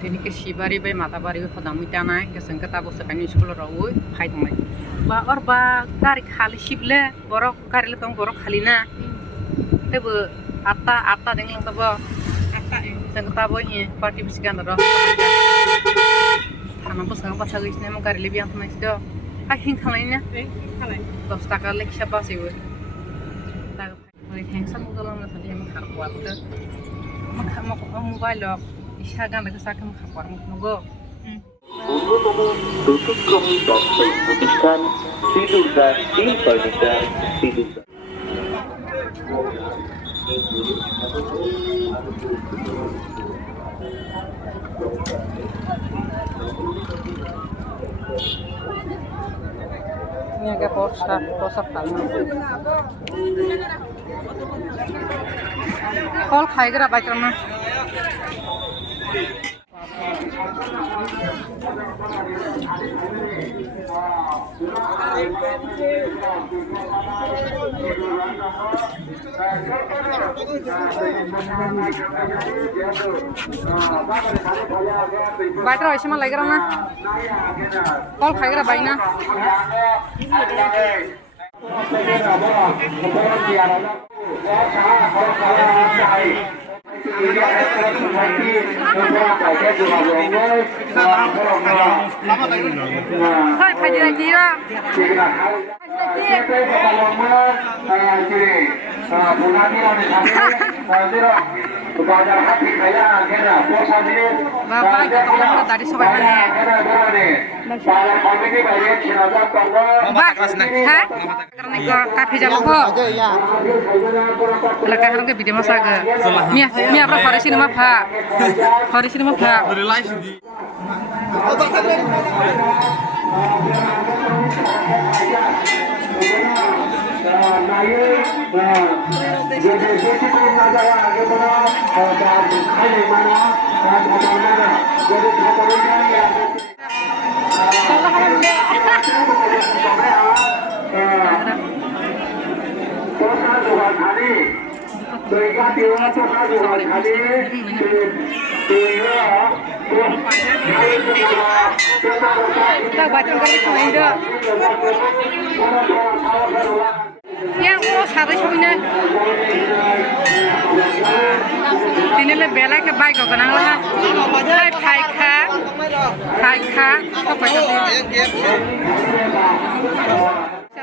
Tini ke shibari bai mata bari khoda muita nai ke sangka ta bosa kani school ro oi phai tong ba or ba gari khali shible borok gari le tong borok khali na te bu atta deng lang ta bo atta sangka ta bo hi party biskan ro Tanam bos nggak pas lagi sini mau gari lebih yang tenis do hing khalainya dos taka lek siapa sih gue tak hing sama kalau nggak tadi yang kuat tuh mau mobile lo Isyagan lagi sakit mengkapar munggo. Umum tutup kami dan memutuskan tidur dan tidur. Ini agak posap kali. Kol khai kira baik ramah. Baik terus sama lagi ramah. Kol khai kira baik na. Hai, phải đi này kia. Bapak kita tadi sampai mana? Bak, hah? Karena itu kafe jago kok. Lekah harus ke video masa ke. Mia apa hari sini mah pak? Hari sini mah pak. Kita baca kali kemarin dah. Yang urus hari ini. Ini le bela ke baik kau kenal lah. Hai Thai kha, apa itu?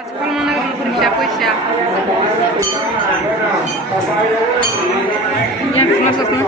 Sekolah mana siapa siapa? Yang masuk ni.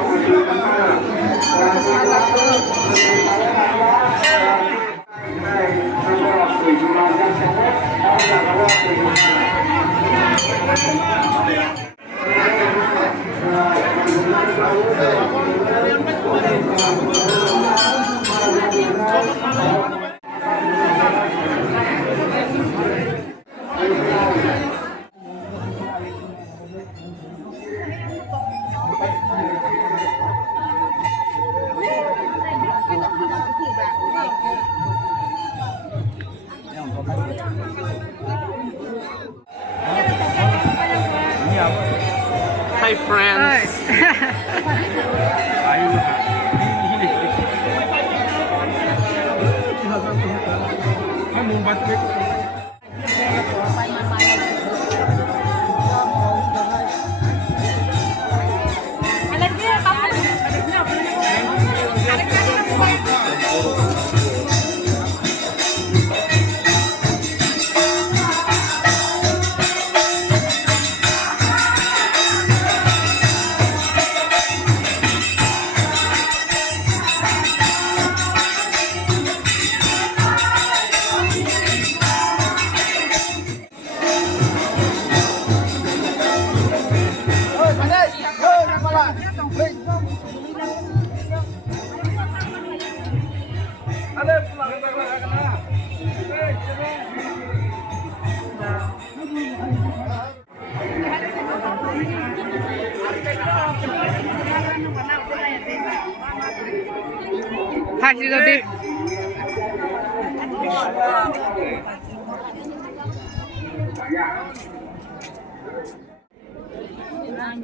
Hi friends. Hasil tadi. Wow,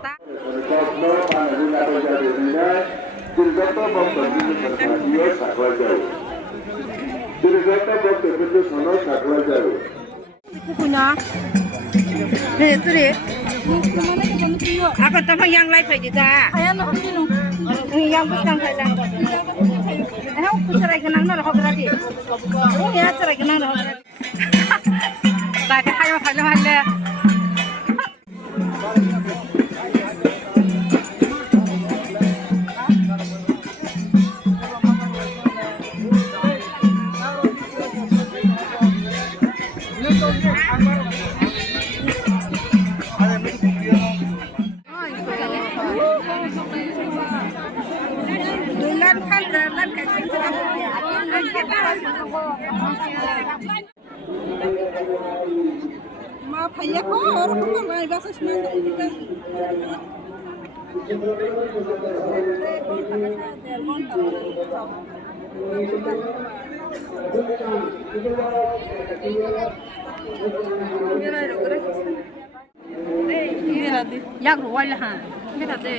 tak. Punya. Itu deh. Apa tambah yang lain saja? Yang bukan saja. Aku cerai kenal nol kau berarti. Ya cerai kenal nol. Tapi hayo hayo. Ma भैया को और को मैं बस इसमें याक रोवायला हां मेरा दे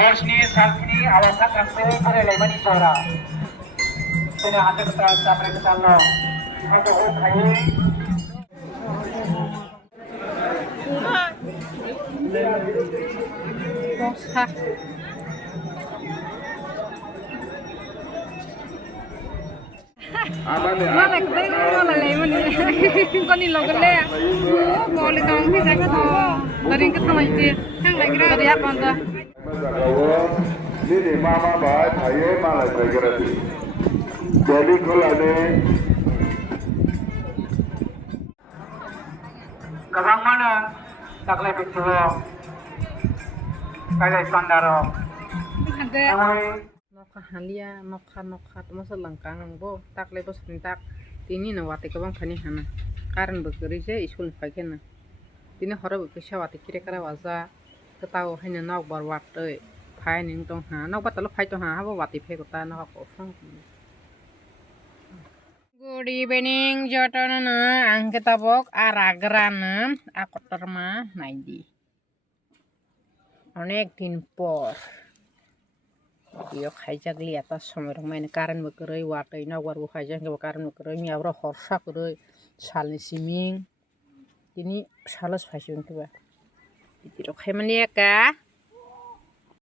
Hosni Salmini awasat rampe pada lemani tora. Sudah ada keterangan sampai ke sana. Aku hai. Bosa. Mana kedai mana lemon kau ni logal le. Boleh kau bisa kau tu. Dari kita sama itu. Yang lagi dari apa anda? Ini mama baik, saya malah saya kira. Jadi kalau ada Kabang mana? Takleh bicara. Kaya ikandaro. Ada. Noka halia, noka masa langkang bo. Tak lebih sebentar. Tini nawati kabang kani hana. Karena bekerja iskul pagi na. Tini hara bekerja wati kira kira waza. Ketahu hanya nak berwaktu. Pai ning tong ha. Nak batal pai tong ha. Apa wati pai kota nak kosong. Good evening, Jotana. Ang kitabok aragrana. Aku terma naidi. Onek din por. Yo khajak li atas somor main karan bekeroi wakai na waru khajak ke karan bekeroi nyawra horsa keroi salni siming. Ini salas fashion tuh. Jadi rok hemen ya kak.